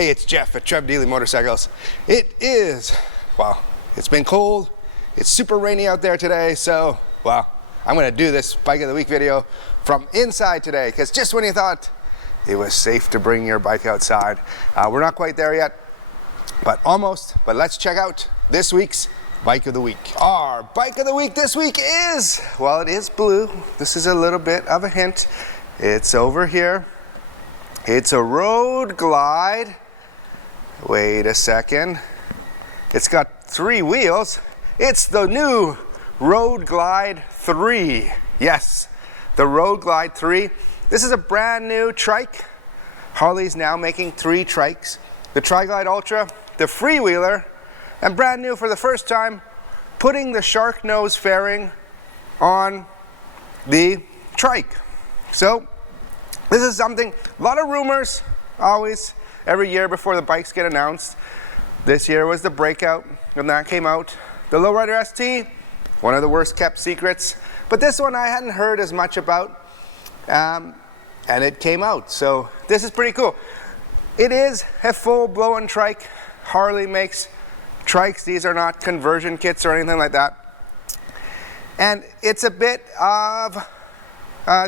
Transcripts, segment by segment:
Hey, it's Jeff at Trev Deeley Motorcycles. It is, well, it's been cold. It's super rainy out there today, so, well, I'm gonna do this Bike of the Week video from inside today, because just when you thought it was safe to bring your bike outside, we're not quite there yet, but almost. But let's check out this week's Bike of the Week. Our Bike of the Week this week is, well, it is blue. This is a little bit of a hint. It's over here. It's a Road Glide. Wait a second. It's got 3 wheels. It's the new Road Glide 3. Yes, the Road Glide 3. This is a brand new trike. Harley's now making 3 trikes. The Tri-Glide Ultra, the freewheeler, and brand new for the first time, putting the shark nose fairing on the trike. So this is something, a lot of rumors, always, every year before the bikes get announced. This year was the breakout when that came out. The Lowrider ST, one of the worst kept secrets. But this one I hadn't heard as much about, and it came out. So this is pretty cool. It is a full-blown trike. Harley makes trikes. These are not conversion kits or anything like that. And it's a bit of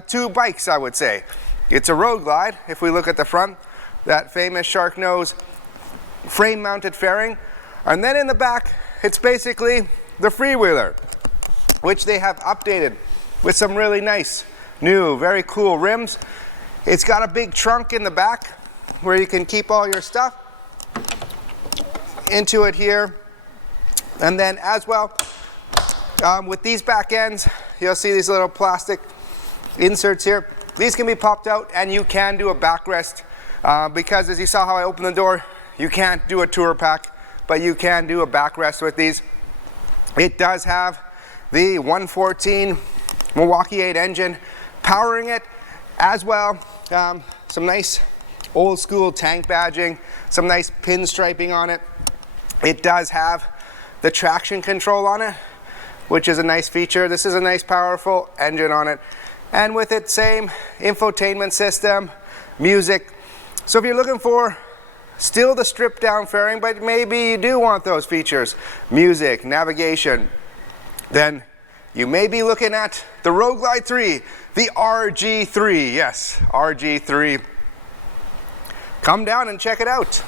2 bikes, I would say. It's a Road Glide. If we look at the front, that famous shark nose frame-mounted fairing. And then in the back, it's basically the freewheeler, which they have updated with some really nice, new, very cool rims. It's got a big trunk in the back where you can keep all your stuff into it here. And then as well, with these back ends, you'll see these little plastic inserts here. These can be popped out, and you can do a backrest because as you saw how I opened the door, you can't do a tour pack, but you can do a backrest with these. It does have the 114 Milwaukee 8 engine powering it as well. Some nice old school tank badging, some nice pinstriping on it. It does have the traction control on it, which is a nice feature. This is a nice powerful engine on it. And with it, same infotainment system, music. So if you're looking for still the stripped down fairing, but maybe you do want those features, music, navigation, then you may be looking at the Road Glide 3, the RG3. Yes, RG3. Come down and check it out.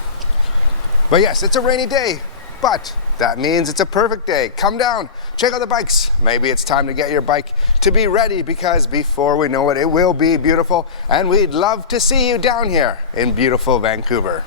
But yes, it's a rainy day, but that means it's a perfect day. Come down, check out the bikes. Maybe it's time to get your bike to be ready, because before we know it, it will be beautiful, and we'd love to see you down here in beautiful Vancouver.